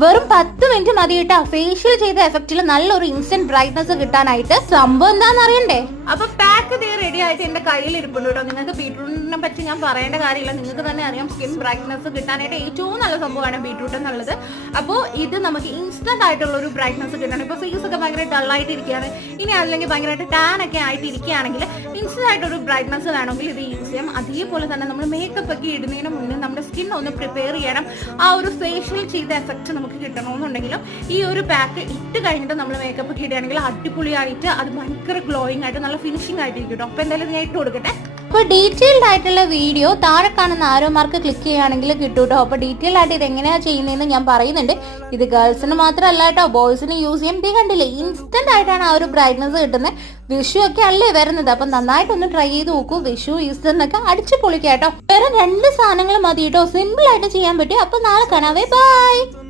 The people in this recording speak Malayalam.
വെറും 10 മിനിറ്റ് മതി കേട്ടോ ഫേഷ്യൽ ചെയ്ത എഫക്റ്റിൽ നല്ലൊരു ഇൻസ്റ്റന്റ് ബ്രൈറ്റ്നസ് കിട്ടാനായിട്ട്. സംഭവം എന്താണെന്ന് അറിയണ്ടേ? അപ്പൊ പാക്ക് ഇതേ റെഡി ആയിട്ട് എന്റെ കയ്യിൽ ഇരിപ്പുണ്ട് കേട്ടോ. നിങ്ങൾക്ക് ബീട്രൂട്ടിനെ പറ്റി ഞാൻ പറയേണ്ട കാര്യമില്ല, നിങ്ങൾക്ക് തന്നെ അറിയാം സ്കിൻ ബ്രൈറ്റ്നസ് കിട്ടാനായിട്ട് ഏറ്റവും നല്ല സംഭവമാണ് ബീട്രൂട്ട് എന്നുള്ളത്. അപ്പോൾ ഇത് നമുക്ക് ഇൻസ്റ്റന്റ് ആയിട്ടുള്ള ഒരു ബ്രൈറ്റ്നസ് കിട്ടണം. ഇപ്പൊ ഫേസ് ഒക്കെ ഭയങ്കര ഡള്ളായിട്ട് ഇരിക്കുകയാണ്, ഇനി അല്ലെങ്കിൽ ഭയങ്കരമായിട്ട് ടാൻ ഒക്കെ ആയിട്ട് ഇരിക്കുകയാണെങ്കിൽ ഇൻസ്റ്റന്റ് ആയിട്ടൊരു ബ്രൈറ്റ്നസ് വേണമെങ്കിൽ ഇത് യൂസ് ചെയ്യാം. അതേപോലെ തന്നെ നമ്മൾ മേക്കപ്പ് ഒക്കെ ഇടുന്നതിന് മുന്നേ നമ്മുടെ സ്കിൻ ഒന്ന് പ്രിപ്പയർ ചെയ്യണം. ആ ഒരു ഫേഷ്യൽ ചെയ്ത എഫക്ട് നമുക്ക് കിട്ടണമെന്നുണ്ടെങ്കിലും ഈ ഒരു പാക്ക് ഇട്ട് കഴിഞ്ഞിട്ട് നമ്മൾ മേക്കപ്പ് ഒക്കെ ഇടുകയാണെങ്കിൽ അടിപൊളിയായിട്ട് അത് ഭയങ്കര ഗ്ലോയിങ് ആയിട്ട് നല്ല ഫിനിഷിംഗ് ആയിട്ടിരിക്കും കേട്ടോ. അപ്പൊ എന്തായാലും ഞാൻ ഇട്ട് കൊടുക്കട്ടെ. അപ്പോൾ ഡീറ്റെയിൽഡ് ആയിട്ടുള്ള വീഡിയോ താഴെ കാണുന്ന ആരോ മാർക്ക് ക്ലിക്ക് ചെയ്യുകയാണെങ്കിൽ കിട്ടും കേട്ടോ. അപ്പോൾ ഡീറ്റെയിൽ ആയിട്ട് ഇത് എങ്ങനെയാണ് ചെയ്യുന്നതെന്ന് ഞാൻ പറയുന്നുണ്ട്. ഇത് ഗേൾസിന് മാത്രമല്ല കേട്ടോ, ബോയ്സിന് യൂസ് ചെയ്യാം. ഇത് കണ്ടില്ലേ, ഇൻസ്റ്റന്റ് ആയിട്ടാണ് ആ ഒരു ബ്രൈറ്റ്നസ് കിട്ടുന്നത്. വിഷു ഒക്കെ അല്ലേ വരുന്നത്, അപ്പം നന്നായിട്ടൊന്ന് ട്രൈ ചെയ്ത് നോക്കൂ. വിഷു ഈസ്റ്ററിനൊക്കെ അടിച്ചു പൊളിക്കാം കേട്ടോ. വേറെ 2 സാധനങ്ങൾ മതി കേട്ടോ, സിമ്പിൾ ആയിട്ട് ചെയ്യാൻ പറ്റും. അപ്പോൾ നാളെ കാണാവേ, ബൈ.